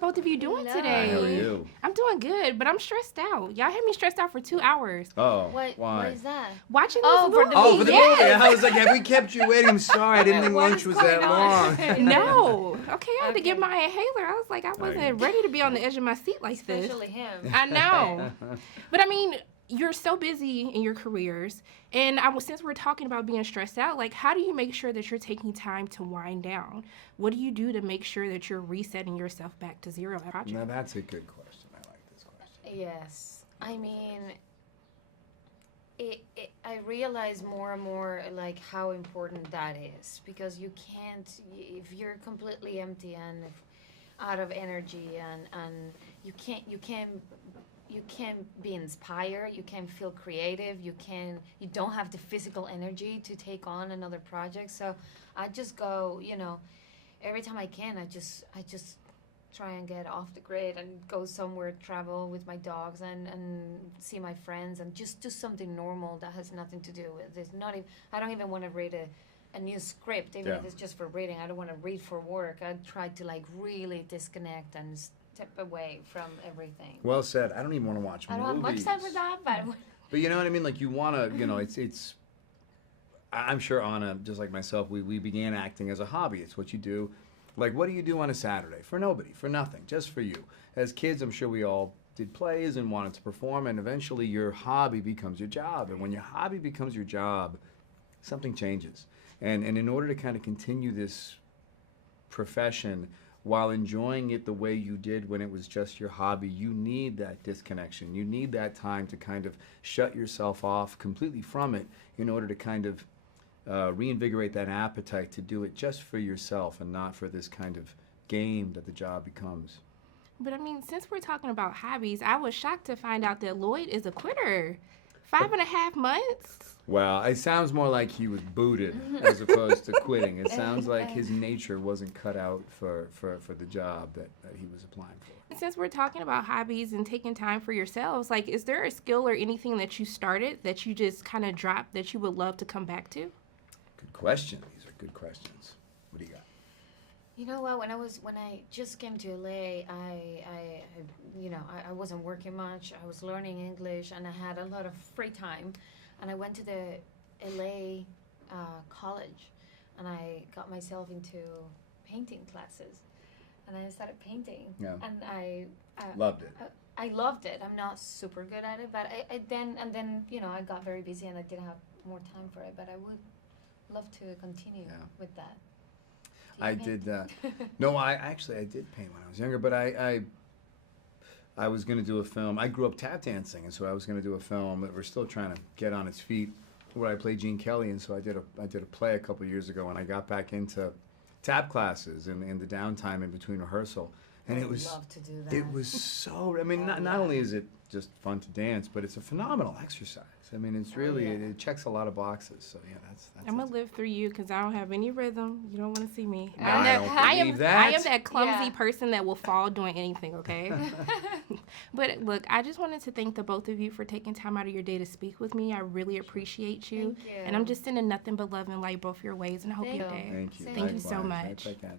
both of you doing Hello. today? How are you? I'm doing good, but I'm stressed out. Y'all had me stressed out for 2 hours. Oh, What why? is that? Watching Oh, this for movie. the Oh, for the Yes. movie. I was like, have we kept you waiting? I'm sorry. I didn't think What lunch is was going that on? long. No. Okay, I had to get Okay. my inhaler. I was like, I wasn't ready to be on the edge of my seat like this. Especially him. I know. But I mean, you're so busy in your careers, and since we're talking about being stressed out, like, how do you make sure that you're taking time to wind down? What do you do to make sure that you're resetting yourself back to zero? Now, that's a good question. I like this question. Yes. I mean, I realize more and more like how important that is, because you can't, if you're completely empty and out of energy, and you can't be inspired, you can't feel creative, you don't have the physical energy to take on another project. So I just go, every time I can, I just try and get off the grid and go somewhere, travel with my dogs, and see my friends, and just do something normal that has nothing to do with this. I don't even want to read a new script, even if it's just for reading. I don't want to read for work. I try to like really disconnect and step away from everything. Well said. I don't even want to watch I movies. don't have much time for that, but But you know what I mean? Like, you want to, it's I'm sure Anna, just like myself, we began acting as a hobby. It's what you do. Like, what do you do on a Saturday? For nobody, for nothing, just for you. As kids, I'm sure we all did plays and wanted to perform, and eventually your hobby becomes your job. And when your hobby becomes your job, something changes. And in order to kind of continue this profession while enjoying it the way you did when it was just your hobby, you need that disconnection. You need that time to kind of shut yourself off completely from it in order to kind of reinvigorate that appetite to do it just for yourself and not for this kind of game that the job becomes. But I mean, since we're talking about hobbies, I was shocked to find out that Lloyd is a quitter. 5.5 months? Well, it sounds more like he was booted as opposed to quitting. It sounds like his nature wasn't cut out for the job that he was applying for. And since we're talking about hobbies and taking time for yourselves, like, is there a skill or anything that you started that you just kind of dropped that you would love to come back to? Good question. These are good questions. What do you got? you know what? When I just came to LA, I wasn't working much. I was learning English, and I had a lot of free time, and I went to the LA college, and I got myself into painting classes, and I started painting. Yeah. And I Loved it. I loved it. I'm not super good at it, but I then I got very busy and I didn't have more time for it. But I would love to continue with that. I did. No, I did paint when I was younger, but I was going to do a film. I grew up tap dancing, and so I was going to do a film that we're still trying to get on its feet, where I played Gene Kelly, and so I did a play a couple of years ago, and I got back into tap classes in the downtime in between rehearsal. And I it would was love to do that. it was so. I mean, not only is it just fun to dance, but it's a phenomenal exercise. I mean, it's really it checks a lot of boxes. So yeah, that's I'm gonna live through you because I don't have any rhythm. You don't want to see me. No, I don't believe that. I am that clumsy Yeah. person that will fall doing anything. Okay. But look, I just wanted to thank the both of you for taking time out of your day to speak with me. I really appreciate you. Thank you. And I'm just sending nothing but love and light both your ways, and I hope Thank you you. did. Thank you. Thank you so Likewise. much. Right back at you.